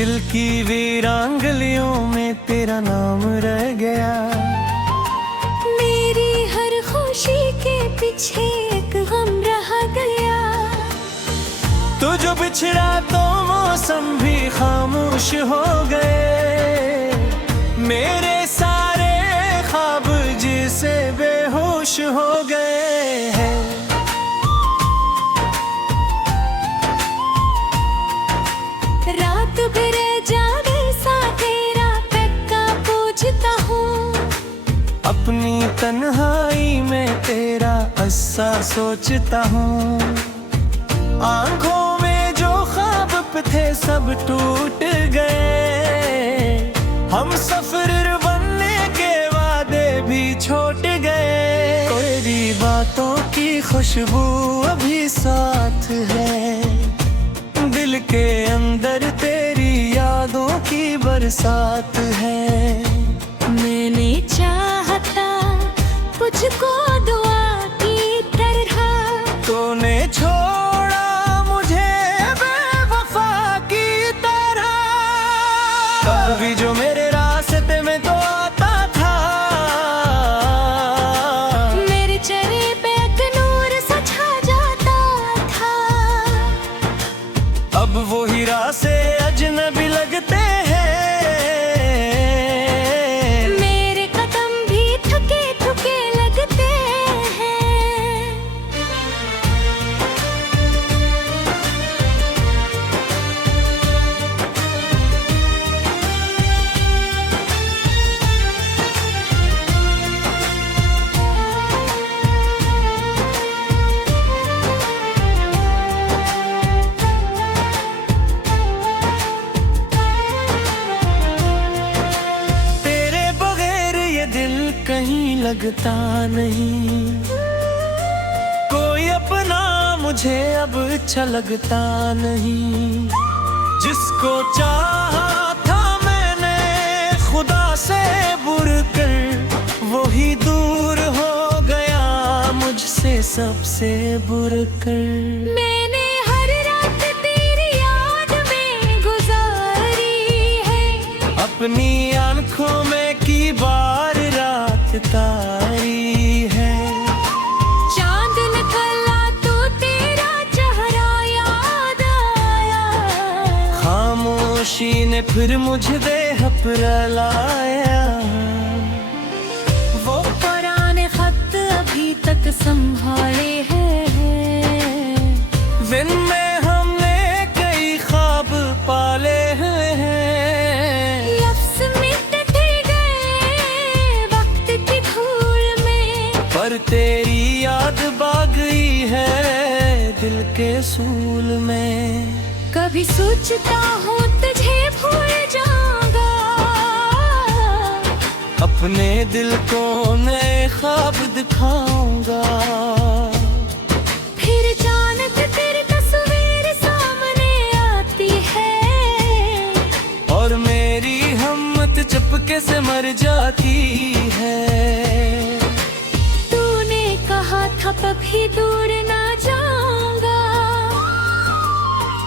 दिल की वीरांगलियों में तेरा नाम रह गया। मेरी हर खुशी के पीछे एक गम रह गया। तू जो बिछड़ा तो मौसम भी खामोश हो गए। मेरे सारे ख्वाब जिसे बेहोश हो गए हैं। रात भर जागे सा तेरा पक्का पूछता हूँ। अपनी तन्हाई में तेरा अस्सा सोचता हूँ। आंखों में जो ख्वाब थे सब टूट गए। हम सफर बनने के वादे भी छोड़ गए। तेरी बातों की खुशबू अभी साथ है। दिल के अंदर तेरी यादों की बरसात है। मैंने चाहता तुझको दुआ की तरह। तूने छोड़ा मुझे बेवफा की तरह। कभी जो मेरे रास्ते में तो आता था। मेरे चेहरे पे एक नूर सा छा जाता था। अब वो हीरा से अजनबी लगते हैं। मेरे कदम भी थके थके लगते हैं। कहीं लगता नहीं। कोई अपना मुझे अब अच्छा लगता नहीं। जिसको चाहा था मैंने खुदा से बुर कर, वो ही दूर हो गया मुझसे सबसे बुर कर। मैंने हर रात तेरी याद में गुजारी है। अपनी आंखों में की बार रात तारी है। चांद निकला तो तेरा चेहरा याद आया। खामोशी ने फिर मुझे देह पर लाया। वो पुराने खत अभी तक संभाले हैं। जिनमें हमने कई ख्वाब पाले हैं। पर तेरी याद बाग गई है दिल के सूल में। कभी सोचता हूँ तुझे भूल जाऊंगा। अपने दिल को नए ख्वाब दिखाऊंगा। फिर अचानक तेरी तस्वीर सामने आती है। और मेरी हिम्मत चपके से मर जाती है। था कभी दूर ना जाऊंगा।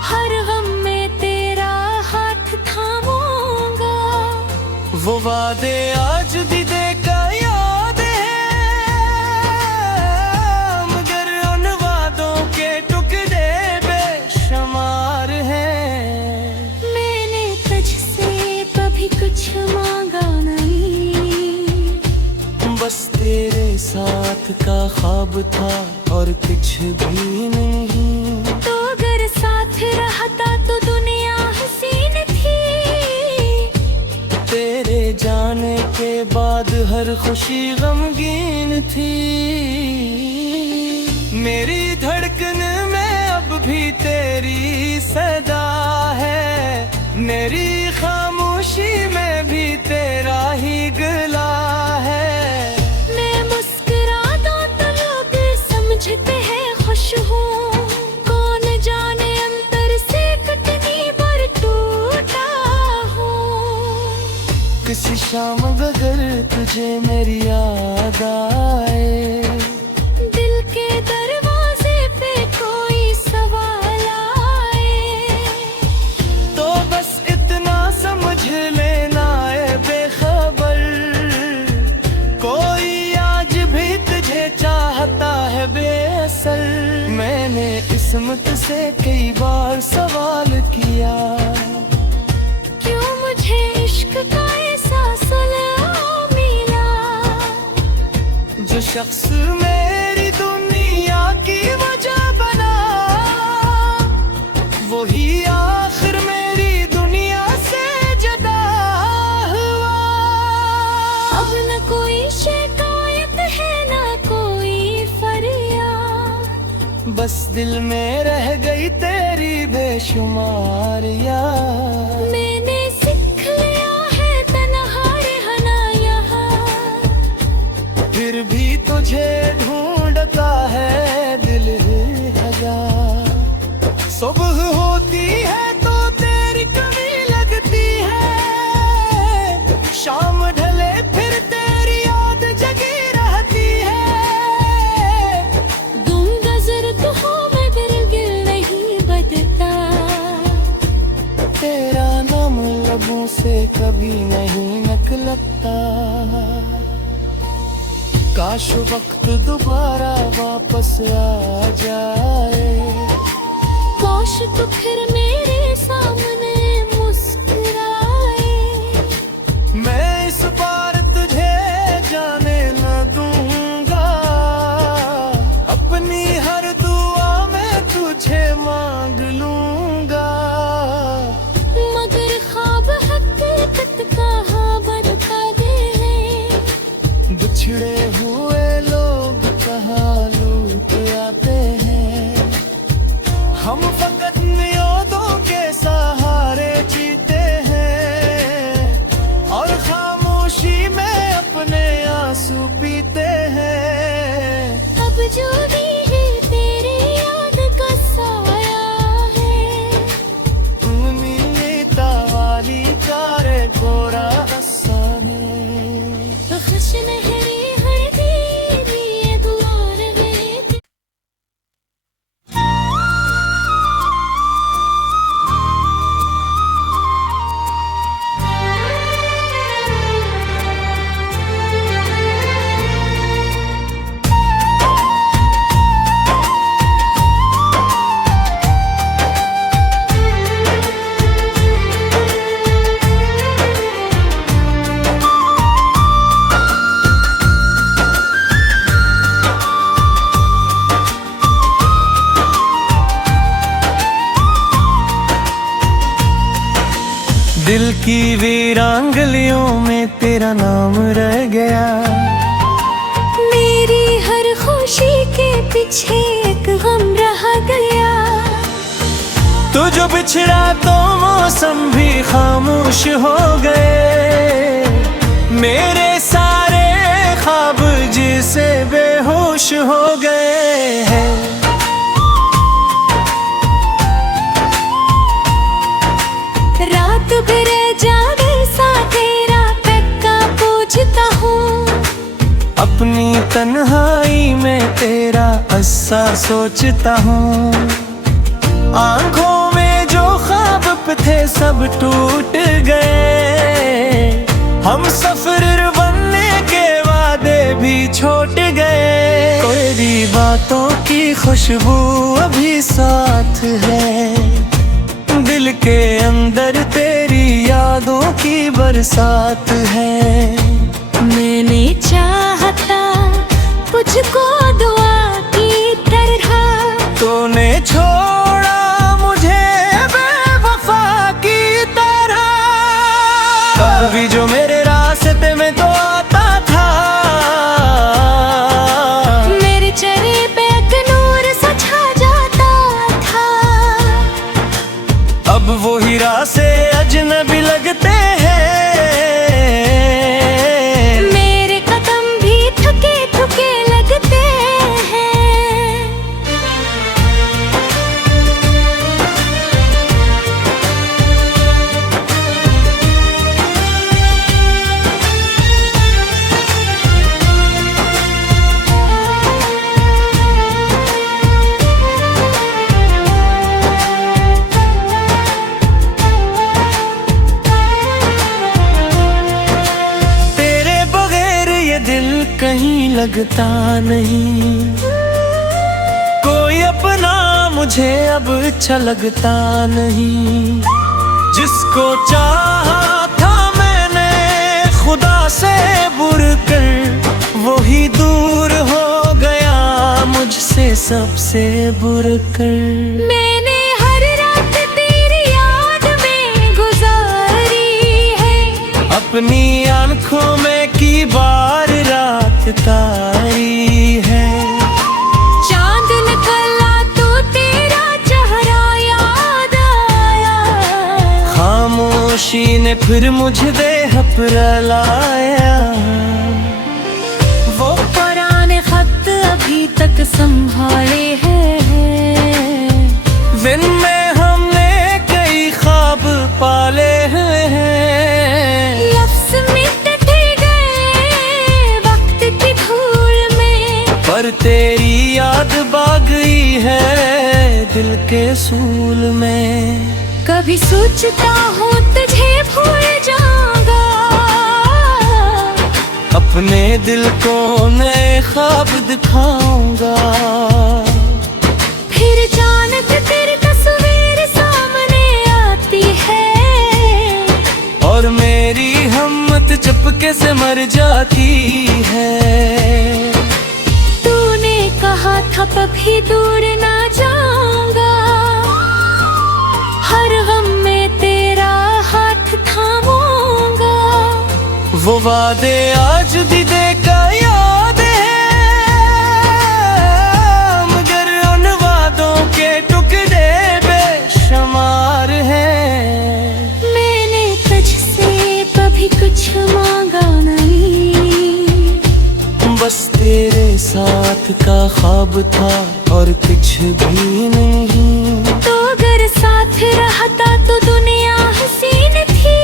हर गम में तेरा हाथ थामूंगा। वो वादे आज भी देखा याद है। मगर उन वादों के टुकड़े बेशुमार हैं। मैंने तुझसे कभी कुछ मांगा नहीं। बस तेरे साथ का ख्वाब था और कुछ भी नहीं। तो अगर साथ रहता तो दुनिया हसीन थी। तेरे जाने के बाद हर खुशी गमगीन थी। मेरी धड़कन में अब भी तेरी सदा है। मेरी खामोशी में भी तेरा ही गला है। समझते हैं खुश हूँ। कौन जाने अंदर से कितनी बार टूटा हूँ। किसी शाम अगर तुझे मेरी याद आए। दिल के दरवाजे पे कोई सवाल आए। तो बस इतना असर। मैंने किस्मत से कई बार सवाल किया, क्यों मुझे इश्क का ऐसा सुलह मिला। जो शख्स मेरी दुनिया की वजह बना, वही आखिर मेरी दुनिया से जुदा हुआ। अब न कोई शिकायत है न कोई फरियाद, बस दिल में रह गई तेरी बेशुमार याद। मैंने सीख लिया है तन्हा रहना यहाँ, फिर भी तुझे ढूंढता है दिल हजार। सुबह होती है तो तेरी कमी लगती है, शाम ढले फिर तेरी याद जगी रहती है। गुम नजर तो हो मगर दिल नहीं बदलता, तेरा नाम लबों से कभी नहीं निकलता। काश वक्त दोबारा वापस आ जाए, काश तू फिर मेरे सामने मुस्कुराए। मैं इस बार तुझे जाने न दूंगा, अपनी हर दुआ में तुझे मांग लूंगा। मगर ख्वाब हकीकत कहाँ बन पाते हैं, बिछड़े हुए लोग कहाँ लूट आते हैं। हम फकत यादों के सहारे जीते हैं, और खामोशी में अपने आंसू पीते हैं। अब जो भी है तेरी याद का साया है। नीता वाली कारे गोरा असाने, खुश नहरी हर तेरी ये दुआर है। दिल की वीरांगलियों में तेरा नाम रह गया। मेरी हर खुशी के पीछे एक गम रह गया। तू जो बिछड़ा तो मौसम भी खामोश हो गए। मेरे सारे ख्वाब जिसे बेहोश हो गए हैं। रात भर जागे सा तेरा पक्का पूछता हूँ। अपनी तन्हाई में तेरा अस्सा सोचता हूँ। आंखों में जो ख्वाब थे सब टूट गए। हम सफर बनने के वादे भी छोड़ गए। तेरी बातों की खुशबू अभी साथ है। दिल के अंदर तेरी यादों की बरसात है। मैंने चाहता तुझको दुआ की तरह, तूने छोड़ा मुझे बेवफा की तरह। कभी जो मेरे रास्ते में तो आता था, मेरे चेहरे पे एक नूर सा छा जाता था। अब वो हीरा से अजनबी लगते हैं। मेरे कदम भी थके थके लगते हैं। कहीं लगता नहीं। अब अच्छा लगता नहीं। जिसको चाहा था मैंने खुदा से बुरकर, वो ही दूर हो गया मुझसे सबसे बुरकर। मैंने हर रात तेरी याद में गुजारी है, अपनी आंखों में की बार रात तारी है। चांद निकला तो तेरा चेहरा याद आया, खामोशी ने फिर मुझे देह पर लाया। वो पुराने खत अभी तक संभाले हैं, जिनमें हमने कई ख्वाब पाले हैं। लफ्ज़ मिट गए वक्त की धूल में, पर तेरी याद बाग गई है दिल के सूल में। कभी सोचता हूँ तुझे भूल जाऊंगा, अपने दिल को नए ख्वाब दिखाऊंगा। फिर अचानक तेरी तस्वीर सामने आती है, और मेरी हिम्मत चुपके से मर जाती है। तूने कहा था कभी दूर ना जाऊंगा, हर गम में तेरा हाथ थामूंगा। वो वादे आज भी देखा याद है, मगर उन वादों के टुकड़े बेशुमार हैं। मैंने तुझसे कभी कुछ मांगा नहीं, बस तेरे साथ का ख्वाब था और कुछ भी नहीं। तो अगर साथ रहता तो दुनिया हसीन थी,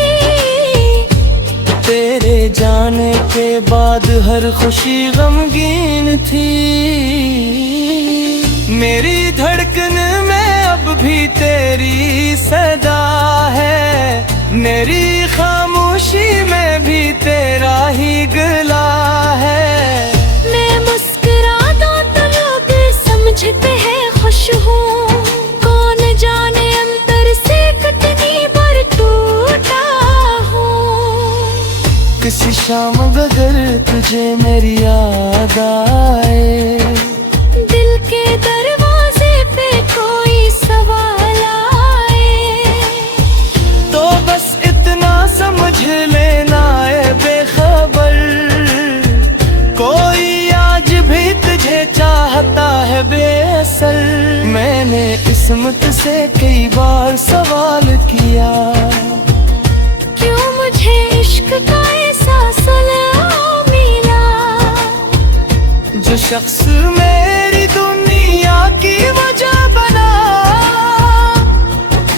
तेरे जाने के बाद हर खुशी गमगीन थी। मेरी धड़कन में अब भी तेरी सदा है, मेरी खामोशी में भी तेरा ही गला है। मैं मुस्कुराता तो लोग समझते हैं खुश हूँ, कौन जाने अंदर से कितनी बार टूटा हूँ। किसी शाम अगर तुझे मेरी याद आए, दिल के दरवाजे पे कोई सवाल आए, तो बस इतना समझ लेना है बेखबर, कोई आज भी तुझे चाहता है बेअसल। मैंने किस्मत से कई बार सवाल किया, क्यों मुझे इश्क का एहसास मिला। जो शख्स मेरी दुनिया की वजह बना,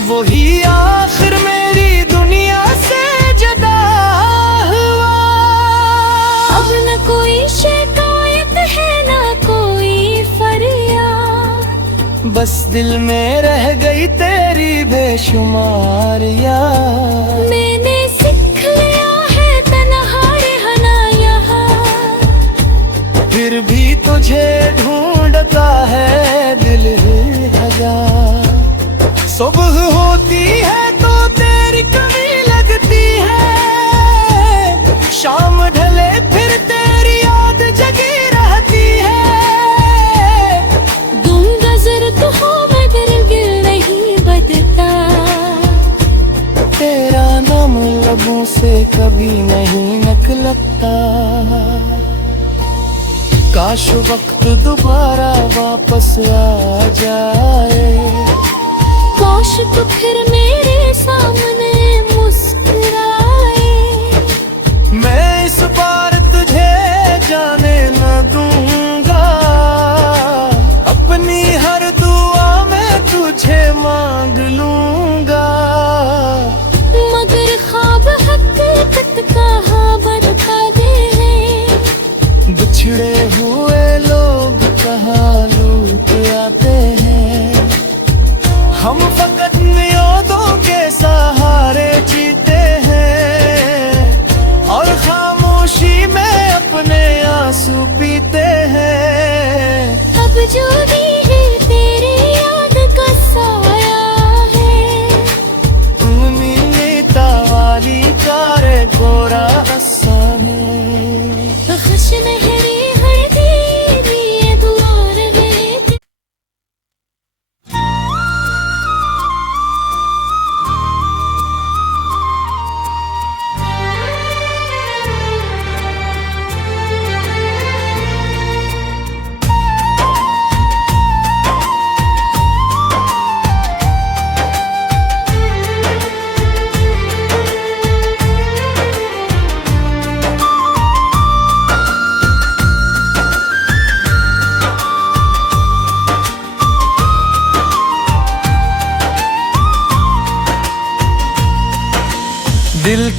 वही आखिर मेरी दुनिया से जुदा हुआ। अब न कोई शिकायत है ना कोई फरियाद, बस दिल में रह गई तेरी बेशुमार याद। मैंने सीख लिया है तन्हा रहना यहाँ, फिर भी तुझे ढूंढता है दिल लगा। सुबह होती है तो तेरी कमी लगती है, शाम ढले फिर तेरी याद जगी रहती है। गुम नजर तो हो मगर दिल नहीं बदलता, तेरा नाम लबों से कभी नहीं निकलता। काश वक्त दोबारा वापस आ जाए, काश तो फिर मेरे सामने मुस्कुराए। मैं इस बार तुझे जाने न दूंगा, अपनी हर दुआ में तुझे मांग लूंगा। मगर ख्वाब हकीकत कहाँ बता दे, बिछड़े हुए लोग कहाँ लूट आते हैं। हम फकत यादों के सहारे जीते हैं, और खामोशी में अपने आंसू पीते हैं। अब जो भी है तेरी याद का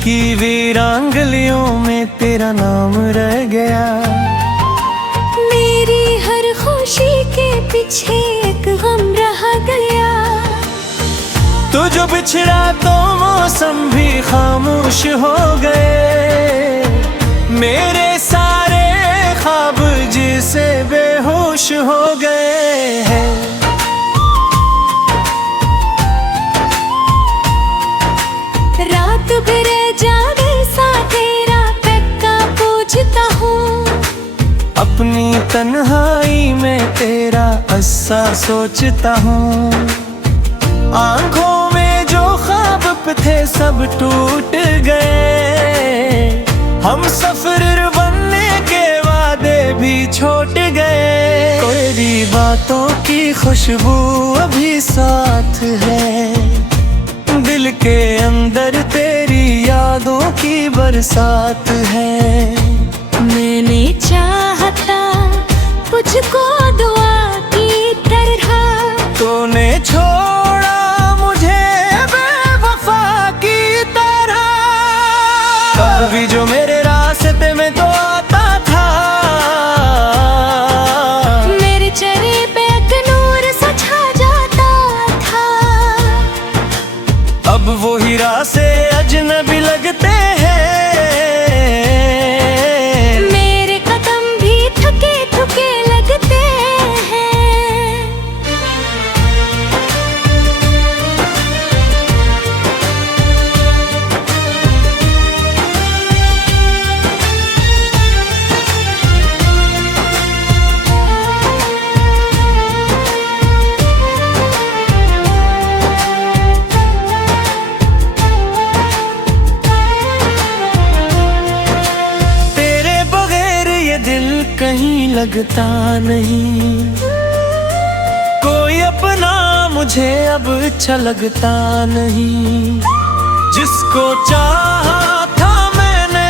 की वीरांगलियों में तेरा नाम रह गया। मेरी हर खुशी के पीछे एक गम रह गया। तू जो बिछड़ा तो मौसम भी खामोश हो गए। मेरे सारे ख्वाब जिसे बेहोश हो गए हैं। रात भर जागे सा तेरा पक्का पूछता हूँ। अपनी तन्हाई में तेरा अस्सा सोचता हूँ। आंखों में जो ख्वाब थे सब टूट गए। हम सफर बनने के वादे भी छोड़ गए। तेरी बातों की खुशबू अभी साथ है। दिल के अंदर तेरी यादों की बरसात है। मैंने चाहता तुझको दुआ की तरह। तूने छोड़ा मुझे बेवफा की तरह। कभी जो मेरे रास्ते में तो आता था। मेरे चेहरे पे एक नूर सा छा जाता था। अब वो हीरा से अजनबी लगते हैं। मेरे कदम भी थके थके लगते हैं। कहीं लगता नहीं। कोई अपना मुझे अब अच्छा लगता नहीं। जिसको चाहा था मैंने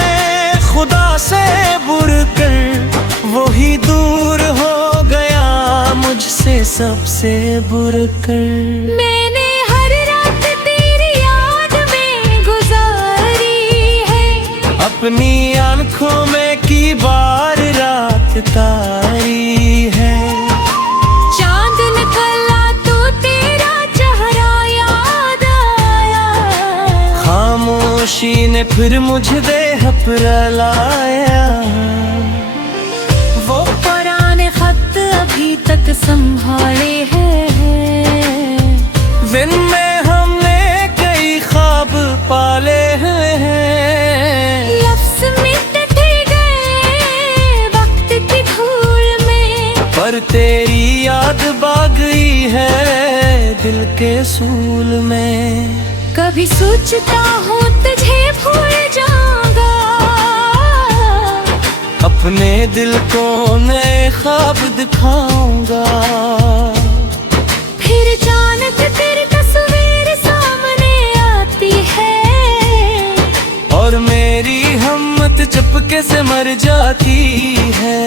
खुदा से बुर कर। वो ही दूर हो गया मुझसे सबसे बुर कर। मैंने हर रात तेरी याद में गुजारी है। अपनी आंखों में की बार रात तारी है। चांद निकला तो तेरा चेहरा याद आया। खामोशी ने फिर मुझे देह पर लाया। वो पुराने खत अभी तक संभाले हैं। जिनमें हमने कई ख्वाब पाले हुए हैं। लफ्ज़ मिट गए वक्त की धूल में। पर तेरी याद बाग गई है दिल के सूल में। कभी सोचता हूँ तुझे भूल जाऊंगा। अपने दिल को नए ख्वाब दिखाऊंगा। फिर अचानक तेरी तस्वीर सामने आती है। और मेरी हिम्मत चपके से मर जाती है।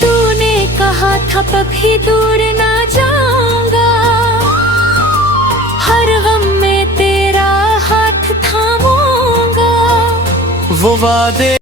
तूने कहा था कभी दूर ना जाऊंगा। हर गम में तेरा हाथ थामूंगा। वो वादे